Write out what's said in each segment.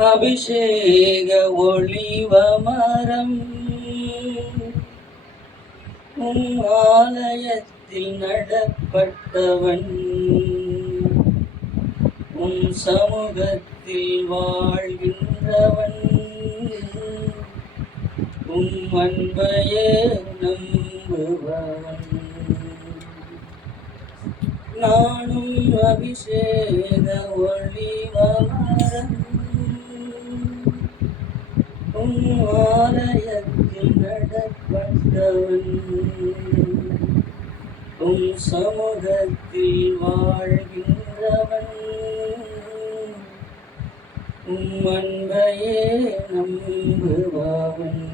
அபிஷேக ஒளிவ மரம் உம் ஆலயத்தில் நடப்பட்டவன். உம் சமூகத்தில் வாழ்கின்றவன். உம் அன்பையே நம்புவன் நானும் அபிஷேக ஒளிவமரம் உம் ஆலயத்தில் நடப்பட்டவன். உம் சமூகத்தில் வாழ்கின்றவன். உம் அன்பையே நம்புபவன்.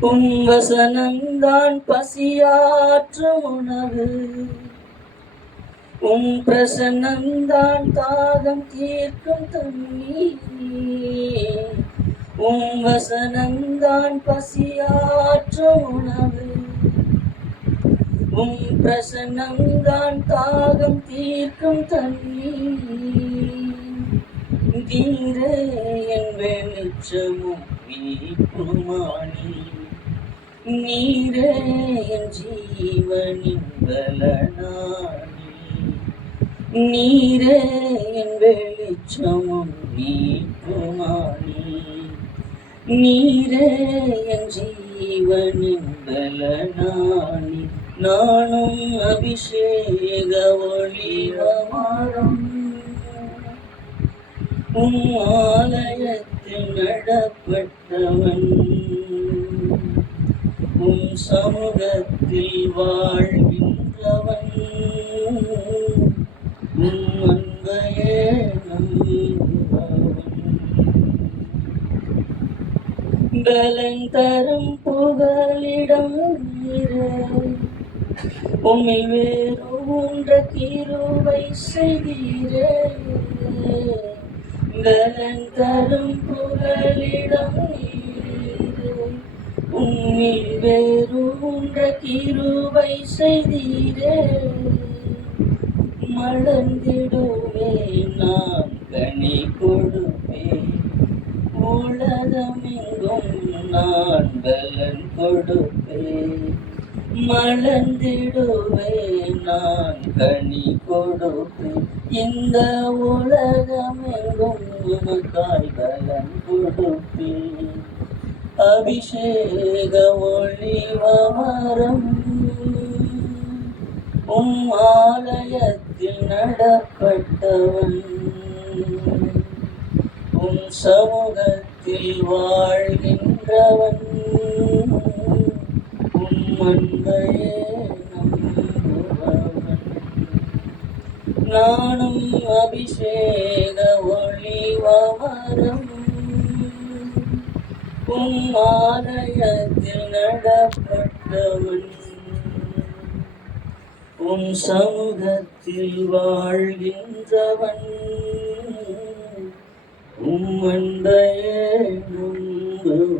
உம் வசனம்தான் பசியாற்றும் உணவு. உம் பிரசன்னந்தான் தாகம் தீர்க்கும் தண்ணீர். உம் வசனந்தான் பசியாற்றும் உணவு. உம் பிரசன்னந்தான் தாகம் தீர்க்கும் தண்ணீர். தீரே என் வெளிச்சமும் மீட்புமானி நீரே என் ஜீவனின் பலனான் நீரே என் வெளிச்சமும் மீட்புமானி நீரே என் ஜீவனின் பலனானி நானும் அபிஷேக ஒளிவமாறும் உம் ஆலயத்தில் நடப்பட்டவன். உம் சமூகத்தில் வாழ்கின்றவன். பலந்தரும் புகலிடம் நீரே உம்மில் வேறு ஊன்ற கிருவை செய்தீரே பலந்தரும் புகலிடம் நீரே உம்மில் வேறு ஊன்ற கிருவை செய்தீரே மலர்ந்திடுவே நான் கனி கொடுப்பேன். உலகமெங்கும் நான் பலன் கொடுப்பேன். மலர்ந்திடுவே நான் கனி கொடுப்பேன். இந்த உலகமெங்கும் உமக்காய் பலன் கொடுப்பேன். அபிஷேக ஒளிவமரம் உம் ஆலயத்தில் நடப்பட்டவன். சமூகத்தில் வாழ்கின்றவன். உம் நானும் அபிஷேக ஒளிவமரம். உம் ஆலயத்தில் நடப்பட்டவன். உம் சமூகத்தில் வாழ்கின்றவன். உம் அன்பையே நம்புபவன்